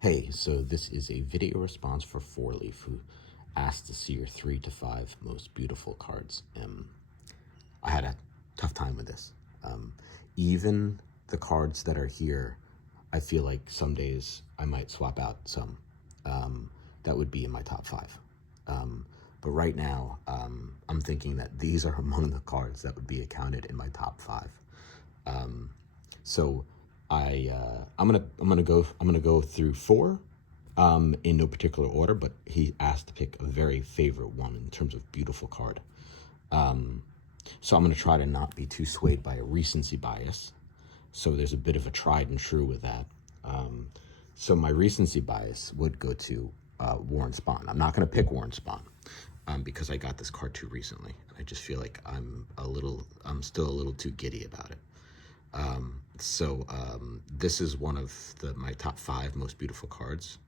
Hey, so this is a video response for Four Leaf, who asked to see your 3 to 5 most beautiful cards. I had a tough time with this. Even the cards that are here, I feel like some days I might swap out some. That would be in my top 5. But right now, I'm thinking that these are among the cards that would be accounted in my top 5. So I'm gonna go through 4 in no particular order, but he asked to pick a very favorite one in terms of beautiful card. So I'm gonna try to not be too swayed by a recency bias. So there's a bit of a tried and true with that. So my recency bias would go to Warren Spahn. I'm not gonna pick Warren Spahn because I got this card too recently. I just feel like I'm still a little too giddy about it. This is one of my top 5 most beautiful cards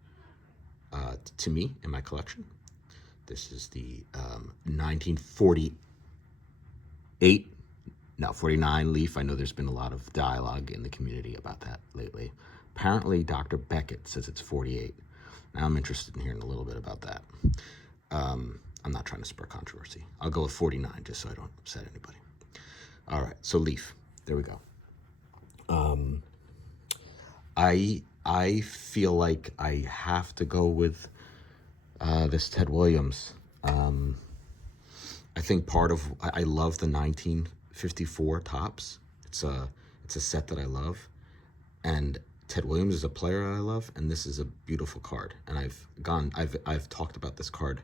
to me in my collection. This is the 49 Leaf. I know there's been a lot of dialogue in the community about that lately. Apparently, Dr. Beckett says it's 48. Now I'm interested in hearing a little bit about that. I'm not trying to spur controversy. I'll go with 49 just so I don't upset anybody. All right, so Leaf. There we go. I feel like I have to go with this Ted Williams. I think I love the 1954 Topps. It's a set that I love, and Ted Williams is a player I love, and this is a beautiful card. And I've talked about this card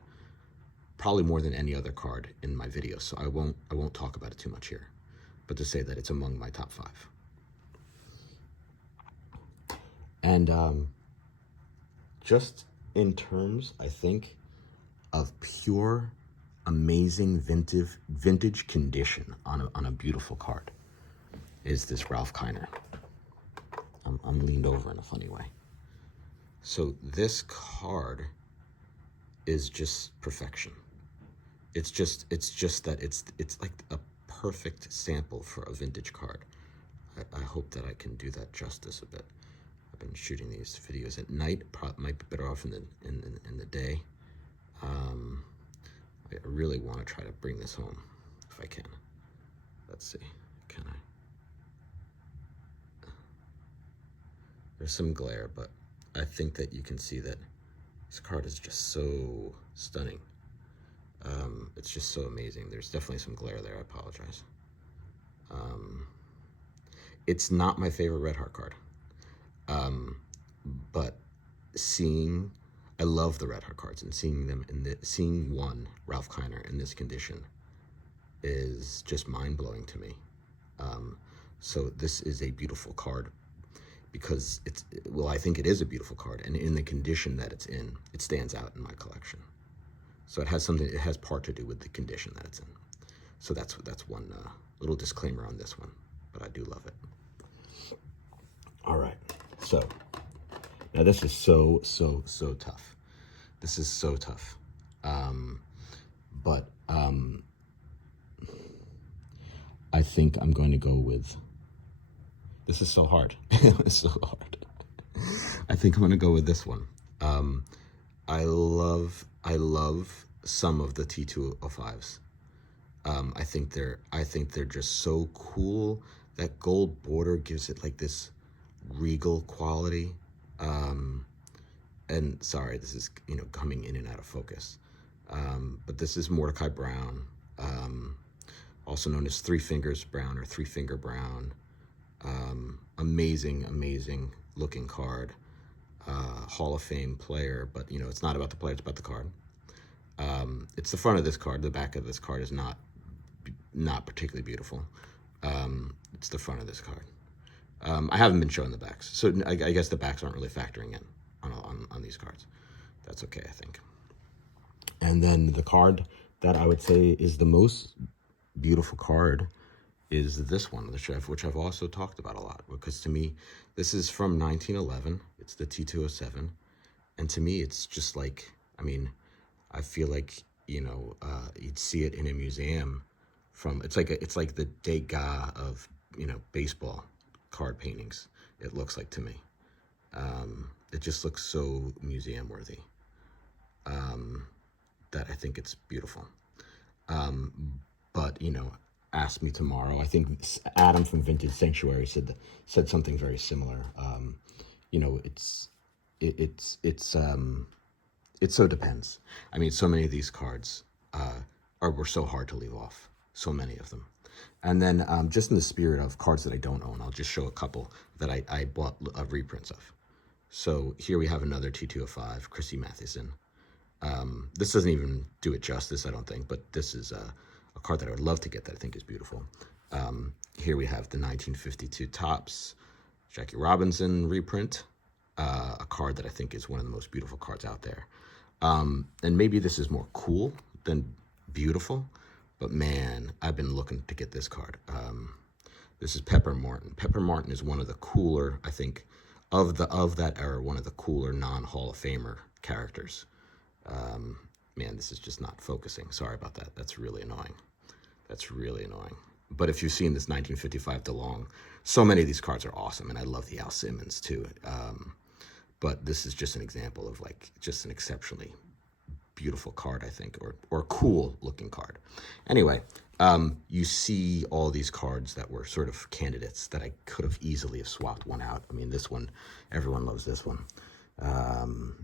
probably more than any other card in my videos, so I won't talk about it too much here, but to say that it's among my top 5. And just in terms, I think, of pure, amazing vintage condition on a beautiful card is this Ralph Kiner. I'm leaned over in a funny way. So this card is just perfection. It's just that it's like a perfect sample for a vintage card. I hope that I can do that justice a bit. I've been shooting these videos at night. Might be better off in the day. I really want to try to bring this home if I can. Let's see, can I? There's some glare, but I think that you can see that this card is just so stunning. It's just so amazing. There's definitely some glare there. I apologize. It's not my favorite Red Heart card. But I love the Red Heart cards, and seeing one Ralph Kiner in this condition is just mind-blowing to me. So this is a beautiful card because I think it is a beautiful card, and in the condition that it's in, it stands out in my collection. So it has part to do with the condition that it's in. So that's one little disclaimer on this one, but I do love it. All right, so now this is so tough. This is so tough. But I think I'm going to go with, this is so hard. It's so hard. I think I'm going to go with this one. I love some of the T205s. I think they're just so cool. That gold border gives it like this regal quality. And sorry, this is coming in and out of focus. But this is Mordecai Brown, also known as Three Fingers Brown or Three Finger Brown. Amazing looking card. Hall of Fame player, but it's not about the player, it's about the card. It's the front of this card. The back of this card is not particularly beautiful. It's the front of this card. I haven't been showing the backs, so I guess the backs aren't really factoring in on these cards. That's okay, I think. And then the card that I would say is the most beautiful card is this one, which I've also talked about a lot, because to me, this is from 1911. It's the T207, and to me, it's just like, I feel like you'd see it in a museum. It's like the Degas of baseball card paintings. It looks like to me. It just looks so museum worthy, that I think it's beautiful. But, you know, ask me tomorrow. I think Adam from Vintage Sanctuary said something very similar. You know, it so depends. I mean, so many of these cards were so hard to leave off. So many of them. And then just in the spirit of cards that I don't own, I'll just show a couple that I bought reprints of. So here we have another T205, Chrissy Mathewson. This doesn't even do it justice, I don't think, but this is a card that I would love to get that I think is beautiful. Here we have the 1952 Topps Jackie Robinson reprint, a card that I think is one of the most beautiful cards out there. And maybe this is more cool than beautiful, but man, I've been looking to get this card. This is Pepper Martin. Pepper Martin is one of the cooler, I think, of that era, one of the cooler non-Hall of Famer characters. Man, this is just not focusing. Sorry about that. That's really annoying. That's really annoying. But if you've seen this 1955 DeLong, so many of these cards are awesome, and I love the Al Simmons too. But this is just an example of like just an exceptionally beautiful card, I think, or cool looking card. Anyway, you see all these cards that were sort of candidates that I could have easily have swapped one out. I mean, this one, everyone loves this one.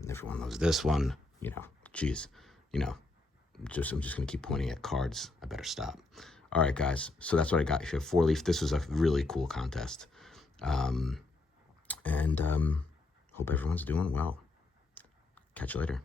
Everyone loves this one. You know, geez, you know, I'm just gonna keep pointing at cards. I better stop. All right, guys. So that's what I got here. 4-leaf. This was a really cool contest, and hope everyone's doing well. Catch you later.